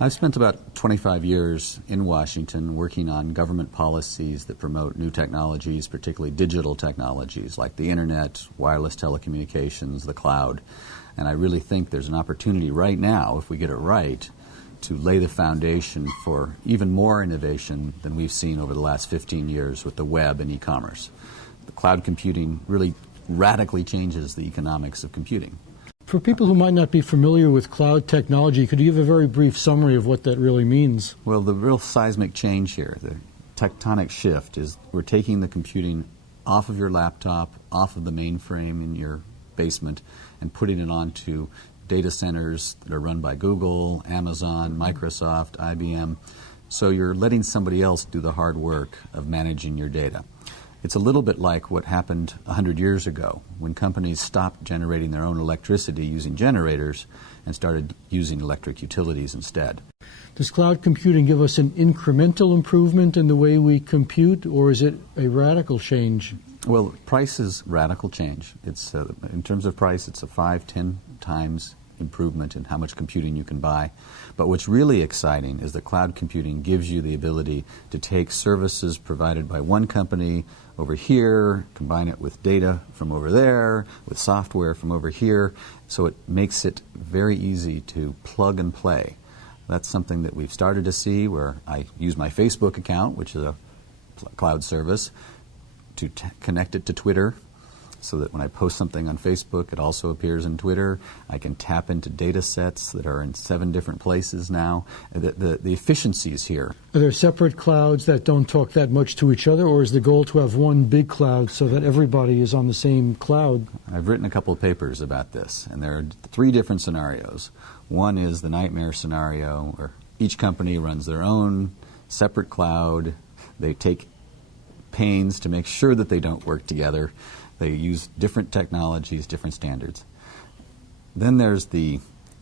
I've spent about 25 years in Washington working on government policies that promote new technologies, particularly digital technologies like the internet, wireless telecommunications, the cloud. And I really think there's an opportunity right now, if we get it right, to lay the foundation for even more innovation than we've seen over the last 15 years with the web and e-commerce. The cloud computing really radically changes the economics of computing. For people who might not be familiar with cloud technology, could you give a very brief summary of what that really means? Well, the real seismic change here, the tectonic shift, is we're taking the computing off of your laptop, off of the mainframe in your basement, and putting it onto data centers that are run by Google, Amazon, Microsoft, IBM. So you're letting somebody else do the hard work of managing your data. It's a little bit like what happened 100 years ago when companies stopped generating their own electricity using generators and started using electric utilities instead. Does cloud computing give us an incremental improvement in the way we compute, or is it a radical change? Well, price is radical change. It's in terms of price, it's a 5-10 times improvement in how much computing you can buy. But what's really exciting is that cloud computing gives you the ability to take services provided by one company over here, combine it with data from over there, with software from over here, so it makes it very easy to plug and play. That's something that we've started to see where I use my Facebook account, which is a cloud service, to connect it to Twitter, so that when I post something on Facebook, it also appears in Twitter. I can tap into data sets that are in 7 different places now. The efficiencies here. Are there separate clouds that don't talk that much to each other, or is the goal to have one big cloud so that everybody is on the same cloud? I've written a couple of papers about this, and there are 3 different scenarios. One is the nightmare scenario, where each company runs their own separate cloud. They take pains to make sure that they don't work together. They use different technologies, different standards. Then there's the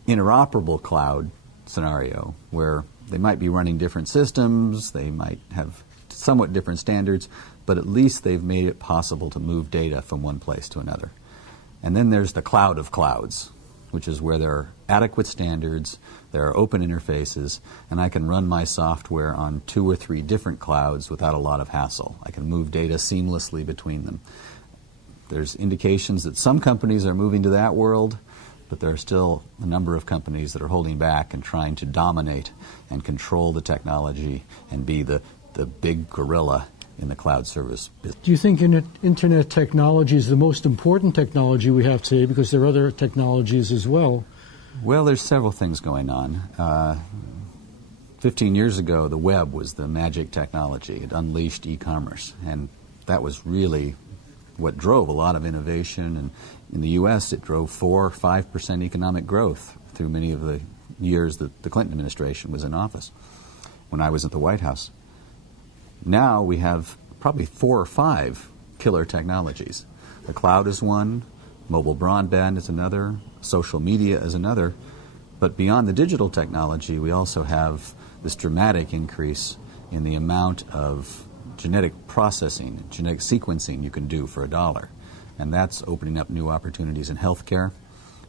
interoperable cloud scenario where they might be running different systems, they might have somewhat different standards, but at least they've made it possible to move data from one place to another. And then there's the cloud of clouds, which is where there are adequate standards, there are open interfaces, and I can run my software on 2 or 3 different clouds without a lot of hassle. I can move data seamlessly between them. There's indications that some companies are moving to that world, but there are still a number of companies that are holding back and trying to dominate and control the technology and be the big gorilla in the cloud service business. Do you think internet technology is the most important technology we have today, because there are other technologies as well? Well, there's several things going on. 15 years ago, the web was the magic technology. It unleashed e-commerce, and that was really what drove a lot of innovation. And in the U.S., it drove 4 or 5% economic growth through many of the years that the Clinton administration was in office, when I was at the White House. Now we have probably 4 or 5 killer technologies. The cloud is one, mobile broadband is another, social media is another. But beyond the digital technology, we also have this dramatic increase in the amount of genetic processing, genetic sequencing you can do for $1. And that's opening up new opportunities in healthcare.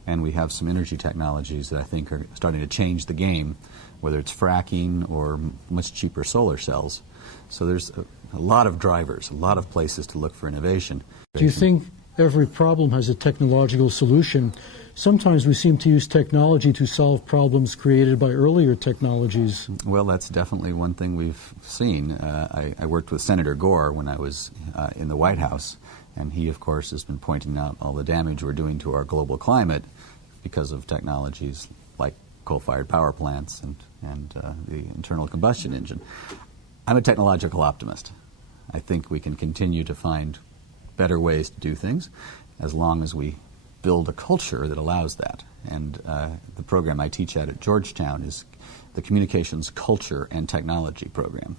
And we have some energy technologies that I think are starting to change the game, whether it's fracking or much cheaper solar cells. So there's a lot of drivers, a lot of places to look for innovation. Do you think every problem has a technological solution? Sometimes we seem to use technology to solve problems created by earlier technologies. Well, that's definitely one thing we've seen. I worked with Senator Gore when I was in the White House, and he, of course, has been pointing out all the damage we're doing to our global climate because of technologies like coal-fired power plants and the internal combustion engine. I'm a technological optimist. I think we can continue to find better ways to do things as long as we build a culture that allows that. And the program I teach at Georgetown is the Communications Culture and Technology program.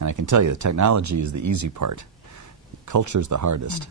And I can tell you, the technology is the easy part. Culture is the hardest.